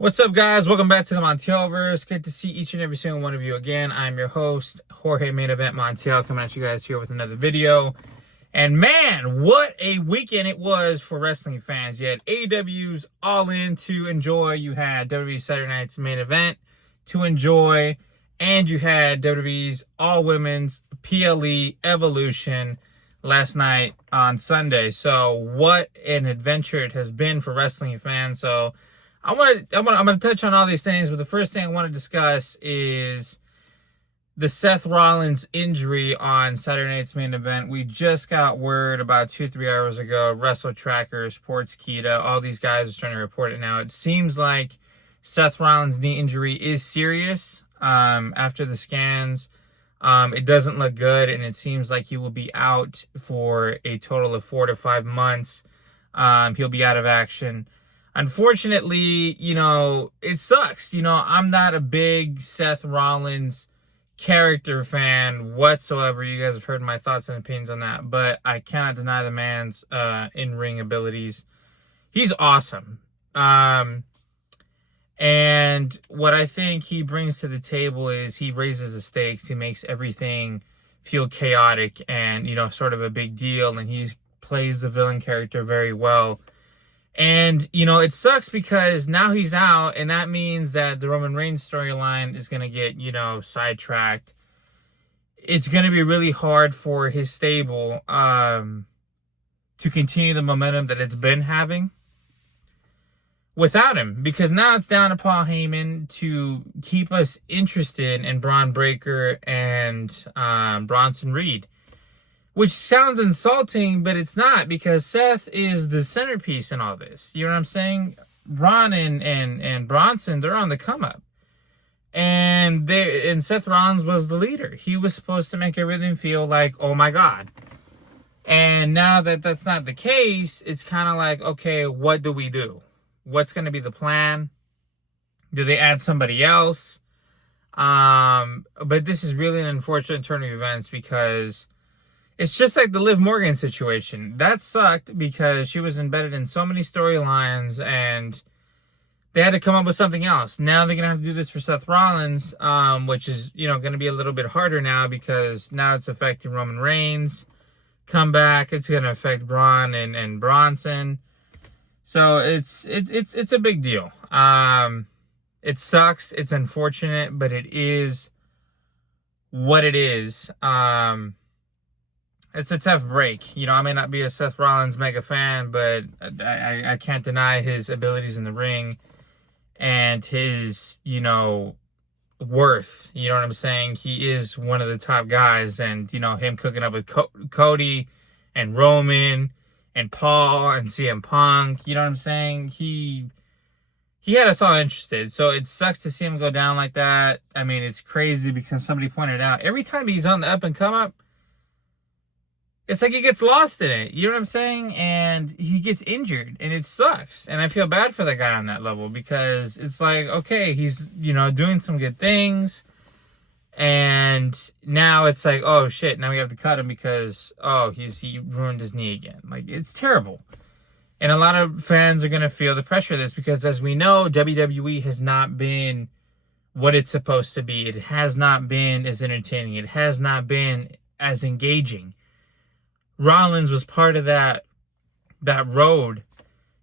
What's up, guys? Welcome back to the Montielverse. Good to see each and every single one of you again. I'm your host, Jorge Main Event Montiel, coming at you guys here with another video. And man, what a weekend it was for wrestling fans. You had AEW's All In to enjoy. You had WWE Saturday Night's Main Event to enjoy. And you had WWE's All Women's PLE Evolution last night on Sunday. So what an adventure it has been for wrestling fans. So I'm gonna touch on all these things, but the first thing I want to discuss is the Seth Rollins injury on Saturday night's Main Event. We just got word about 2-3 hours ago. Wrestle Tracker, Sportskeeda, all these guys are starting to report it now. It seems like Seth Rollins' knee injury is serious. After the scans, it doesn't look good, and it seems like he will be out for a total of 4 to 5 months. He'll be out of action. Unfortunately, it sucks. I'm not a big Seth Rollins character fan whatsoever. You guys have heard my thoughts and opinions on that, but I cannot deny the man's in-ring abilities. He's awesome. And what I think he brings to the table is he raises the stakes. He makes everything feel chaotic and, sort of a big deal, and he plays the villain character very well. And, it sucks because now he's out, and that means that the Roman Reigns storyline is going to get, sidetracked. It's going to be really hard for his stable to continue the momentum that it's been having without him, because now it's down to Paul Heyman to keep us interested in Braun Breaker and Bronson Reed. Which sounds insulting, but it's not, because Seth is the centerpiece in all this. You know what I'm saying? Braun and Bronson, they're on the come up. And Seth Rollins was the leader. He was supposed to make everything feel like, oh my God. And now that that's not the case, it's kind of like, okay, what do we do? What's going to be the plan? Do they add somebody else? But this is really an unfortunate turn of events, because it's just like the Liv Morgan situation. That sucked because she was embedded in so many storylines and they had to come up with something else. Now they're going to have to do this for Seth Rollins, which is, going to be a little bit harder now, because now it's affecting Roman Reigns' comeback. It's going to affect Braun and Bronson. So it's a big deal. It sucks. It's unfortunate, but it is what it is. It's a tough break. I may not be a Seth Rollins mega fan, but I can't deny his abilities in the ring and his, worth. You know what I'm saying? He is one of the top guys, and, him cooking up with Cody and Roman and Paul and CM Punk. You know what I'm saying? He had us all interested. So it sucks to see him go down like that. I mean, it's crazy because somebody pointed out, every time he's on the up and come up, it's like he gets lost in it. You know what I'm saying? And he gets injured, and it sucks. And I feel bad for the guy on that level, because it's like, okay, he's, doing some good things. And now it's like, oh shit, now we have to cut him because, he ruined his knee again. Like, it's terrible. And a lot of fans are going to feel the pressure of this, because as we know, WWE has not been what it's supposed to be. It has not been as entertaining. It has not been as engaging. Rollins was part of that road,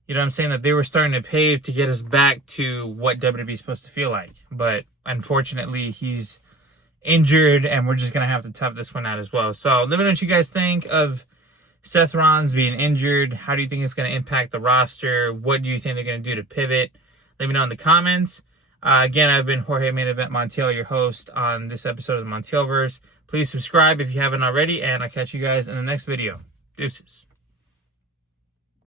you know what I'm saying, that they were starting to pave to get us back to what WWE is supposed to feel like. But unfortunately, he's injured, and we're just going to have to tough this one out as well. So let me know what you guys think of Seth Rollins being injured. How do you think it's going to impact the roster? What do you think they're going to do to pivot? Let me know in the comments. Again, I've been Jorge Main Event Montiel, your host on this episode of the Montielverse. Please subscribe if you haven't already, and I'll catch you guys in the next video. Deuces.